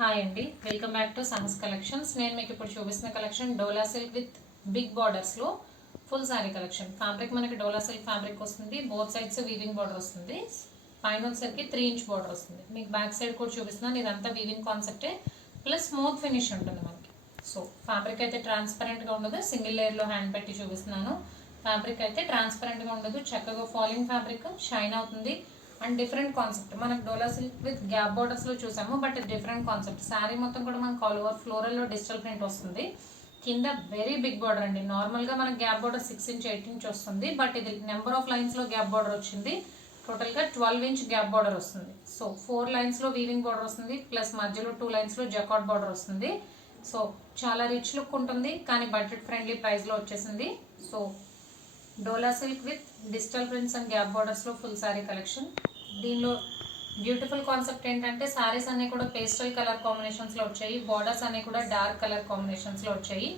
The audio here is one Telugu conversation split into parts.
హాయ్ అండి, welcome back to Sahas collections. నేను మీకు ఇప్పుడు చూపిస్తున్న collection Dola silk with big బార్డర్స్లో ఫుల్ శారీ కలెక్షన్. ఫ్యాబ్రిక్ మనకి డోలా సిల్క్ ఫ్యాబ్రిక్ వస్తుంది. బోత్ సైడ్స్ వీవింగ్ బార్డర్ వస్తుంది. పైన వచ్చేసరికి 3 ఇంచ్ బార్డర్ వస్తుంది. మీకు బ్యాక్ సైడ్ కూడా చూపిస్తున్నాను. ఇదంతా వీవింగ్ కాన్సెప్టే ప్లస్ స్మూత్ ఫినిష్ ఉంటుంది మనకి. సో ఫ్యాబ్రిక్ అయితే ట్రాన్స్పరెంట్గా ఉండదు. సింగిల్ లేయర్లో హ్యాండ్ పెట్టి చూపిస్తున్నాను. ఫ్యాబ్రిక్ అయితే ట్రాన్స్పరెంట్గా ఉండదు. చక్కగా ఫాలింగ్ ఫ్యాబ్రిక్ షైన్ అవుతుంది. అండ్ డిఫరెంట్ కాన్సెప్ట్ మనకు డోలా సిల్క్ విత్ గ్యాప్ బార్డర్స్లో చూసాము, బట్ డిఫరెంట్ కాన్సెప్ట్. శారీ మొత్తం కూడా మనకు ఆల్ ఓవర్ ఫ్లోరల్లో డిజిటల్ ప్రింట్ వస్తుంది. కింద వెరీ బిగ్ బార్డర్ అండి. నార్మల్గా మనకు గ్యాప్ బార్డర్ 6 ఇంచ్ 8 ఇంచ్ వస్తుంది, బట్ ఇది నెంబర్ ఆఫ్ లైన్స్లో గ్యాప్ బార్డర్ వచ్చింది. టోటల్గా 12 ఇంచ్ గ్యాప్ బార్డర్ వస్తుంది. సో 4 లైన్స్లో వీవింగ్ బార్డర్ వస్తుంది, ప్లస్ మధ్యలో 2 లైన్స్లో జకాట్ బార్డర్ వస్తుంది. సో చాలా రిచ్ లుక్ ఉంటుంది, కానీ బడ్జెట్ ఫ్రెండ్లీ ప్రైస్లో వచ్చేసింది. So Dola silk with digital prints and gap బార్డర్స్లో ఫుల్ శారీ కలెక్షన్. దీనిలో బ్యూటిఫుల్ కాన్సెప్ట్ ఏంటంటే శారీస్ అన్నీ కూడా పేస్టల్ కలర్ కాంబినేషన్స్లో వచ్చాయి. బార్డర్స్ అన్నీ కూడా డార్క్ కలర్ కాంబినేషన్స్లో వచ్చాయి.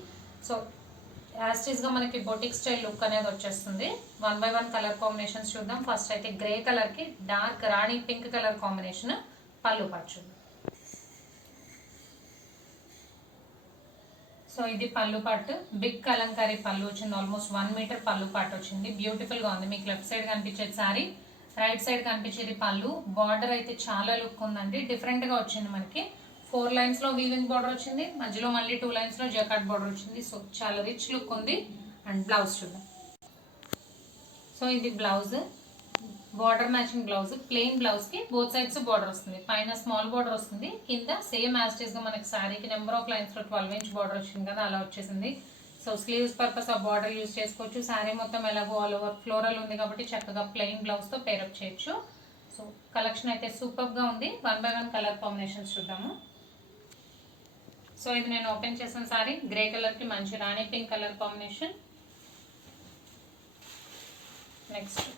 సో యాస్టీస్గా మనకి బొటిక్ స్టైల్ లుక్ అనేది వచ్చేస్తుంది. 1 by 1 కలర్ కాంబినేషన్స్ చూద్దాం. ఫస్ట్ అయితే గ్రే కలర్కి డార్క్ రాణి పింక్ కలర్ కాంబినేషన్ పళ్ళు పాటు చూద్దాం. సో ఇది పళ్ళు పాటు, బిగ్ కలంకారీ పళ్ళు వచ్చింది. ఆల్మోస్ట్ 1 మీటర్ పళ్ళు పాటు వచ్చింది. బ్యూటిఫుల్గా ఉంది. మీకు లెఫ్ట్ సైడ్ కనిపించేది శారీ, రైట్ సైడ్ కనిపించేది పళ్ళు. బార్డర్ అయితే చాలా లుక్ ఉందండి, డిఫరెంట్గా వచ్చింది. మనకి 4 లైన్స్లో వీవింగ్ బార్డర్ వచ్చింది, మధ్యలో మళ్ళీ 2 లైన్స్లో జకాట్ బార్డర్ వచ్చింది. సో చాలా రిచ్ లుక్ ఉంది. అండ్ బ్లౌజ్ చూద్దాం. సో ఇది blouse, border matching blouse. Plain బ్లౌజ్కి బోత్ సైడ్స్ బార్డర్ వస్తుంది. పైన స్మాల్ బార్డర్ వస్తుంది, కింద సేమ్ యాస్టీస్గా మనకి శారీకి నెంబర్ ఆఫ్ లైన్స్లో 12 ఇంచ్ బార్డర్ వచ్చింది కదా, అలా వచ్చేసింది. సో స్లీవ్స్ పర్పస్ ఆ బార్డర్ యూజ్ చేసుకోవచ్చు. శారీ మొత్తం ఎలాగో ఆల్ ఓవర్ ఫ్లోరల్ ఉంది కాబట్టి చక్కగా ప్లెయిన్ బ్లౌజ్తో పేరప్ చేయొచ్చు. సో కలెక్షన్ అయితే సూపర్గా ఉంది. 1 by 1 కలర్ కాంబినేషన్స్ చూద్దాము. సో ఇది నేను ఓపెన్ చేసిన శారీ గ్రే కలర్కి మంచి rani pink colour combination. Next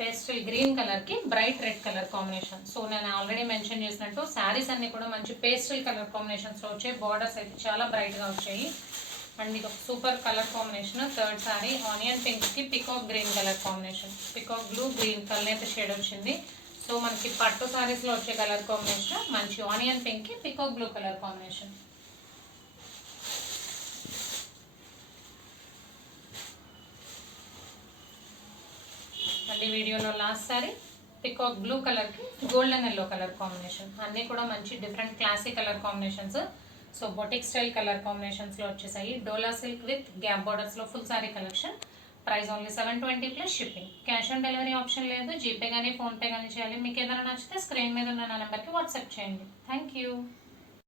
pastel green కలర్కి bright red colour combination. So నేను ఆల్రెడీ మెన్షన్ చేసినట్టు శారీస్ అన్ని కూడా మంచి పేస్టల్ కలర్ కాంబినేషన్స్లో వచ్చాయి. బార్డర్స్ అయితే చాలా బ్రైట్గా వచ్చాయి. అండ్ ఇది ఒక super colour combination. Third sari onion పింక్కి peacock green colour combination. Peacock blue green colour అయితే షేడ్ వచ్చింది. సో మనకి పట్టు శారీస్లో వచ్చే కలర్ కాంబినేషన్ మంచి ఆనియన్ పింక్కి పికాక్ బ్లూ కలర్ కాంబినేషన్. ఈ వీడియోలో లాస్ట్ సారీ పికాక్ బ్లూ కలర్కి గోల్డెన్ ఎల్లో కలర్ కాంబినేషన్. అన్నీ కూడా మంచి different classic colour combinations. So boutique style colour కాంబినేషన్స్లో వచ్చేసాయి. డోలా సిల్క్ విత్ గ్యాప్ బార్డర్స్లో full sari collection. Price only 720 plus shipping. Cash on delivery option లేదు. జీపే కానీ ఫోన్పే కానీ చేయాలి. మీకు ఏదైనా నచ్చితే స్క్రీన్ మీద ఉన్న నా నెంబర్కి వాట్సాప్ చేయండి. Thank you.